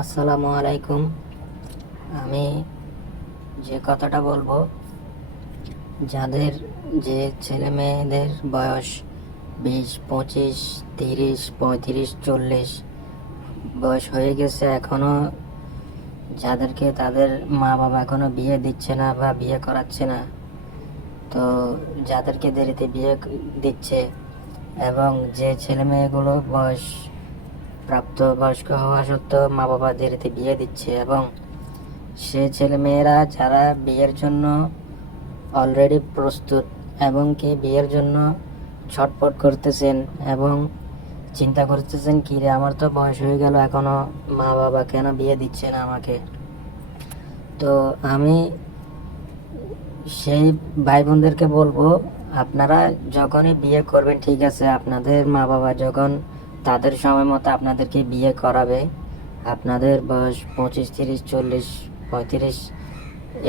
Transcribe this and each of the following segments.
আসসালামু আলাইকুম। আমি যে কথাটা বলবো, যাদের যে ছেলে মেয়েদের বয়স 20, 25, 30, 35, 40 বয়স হয়ে গেছে, এখনও যাদেরকে তাদের মা বাবা এখনও বিয়ে দিচ্ছে না বা বিয়ে করাচ্ছে না, তো যাদেরকে দেরিতে বিয়ে দিচ্ছে এবং যে ছেলে মেয়েগুলো প্রাপ্তবয়স্ক হওয়া সত্ত্বেও মা বাবা দেরিতে বিয়ে দিচ্ছে, এবং সে ছেলে মেয়েরা যারা বিয়ের জন্য অলরেডি প্রস্তুত এবং কি বিয়ের জন্য ছটফট করতেছেন এবং চিন্তা করতেছেন কি রে, আমার তো বয়স হয়ে গেল, এখনো মা বাবা কেন বিয়ে দিচ্ছে না আমাকে। তো আমি সেই ভাই বোনদেরকে বলবো, আপনারা যখনই বিয়ে করবেন, ঠিক আছে, আপনাদের মা বাবা যখন তাদের সময় মতো আপনাদেরকে বিয়ে করাবে, আপনাদের বয়স 25, 30, 40, 35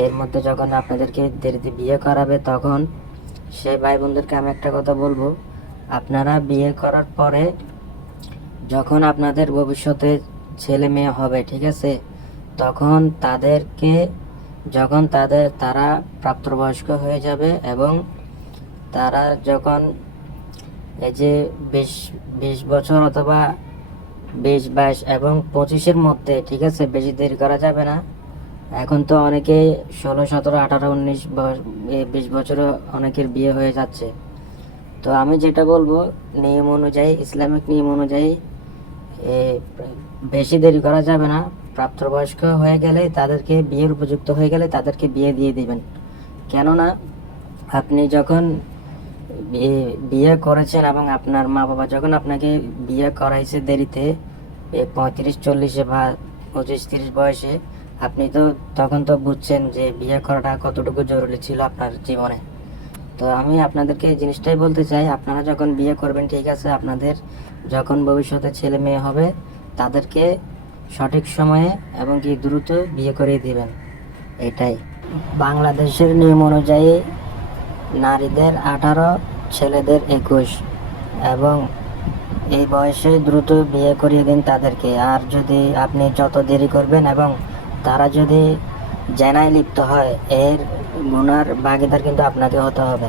এর মধ্যে যখন আপনাদেরকে দেরিতে বিয়ে করাবে, তখন সেই ভাই বোনদেরকে আমি একটা কথা বলবো, আপনারা বিয়ে করার পরে যখন আপনাদের ভবিষ্যতে ছেলে মেয়ে হবে, ঠিক আছে, তখন তারা প্রাপ্তবয়স্ক হয়ে যাবে এবং তারা যখন এই যে 20 বছর অথবা 20, 22 এবং 25-এর মধ্যে, ঠিক আছে, বেশি দেরি করা যাবে না। এখন তো অনেকে 16, 17, 18, 19, 20 বছরে অনেকের বিয়ে হয়ে যাচ্ছে। তো আমি যেটা বলবো, নিয়ম অনুযায়ী, ইসলামিক নিয়ম অনুযায়ী বেশি দেরি করা যাবে না। প্রাপ্তবয়স্ক হয়ে গেলে, তাদেরকে বিয়ের উপযুক্ত হয়ে গেলে তাদেরকে বিয়ে দিয়ে দিবেন। কেননা আপনি যখন বিয়ে করেছেন এবং আপনার মা বাবা যখন আপনাকে বিয়ে করাইছে দেরিতে, 35, 40 বা 25, 30 বয়সে, আপনি তো তখন তো বুঝছেন যে বিয়ে করাটা কতটুকু জরুরি ছিল আপনার জীবনে। তো আমি আপনাদেরকে এই জিনিসটাই বলতে চাই, আপনারা যখন বিয়ে করবেন, ঠিক আছে, আপনাদের যখন ভবিষ্যতে ছেলে মেয়ে হবে, তাদেরকে সঠিক সময়ে এবং কি দ্রুত বিয়ে করিয়ে দিবেন। এটাই বাংলাদেশের নিয়ম অনুযায়ী নারীদের 18, ছেলেদের 21, এবং এই বয়সে দ্রুত বিয়ে করিয়ে দিন তাদেরকে। আর যদি আপনি যত দেরি করবেন এবং তারা যদি জেনায় লিপ্ত হয়, এর গুনার ভাগীদার কিন্তু আপনাকে হতে হবে।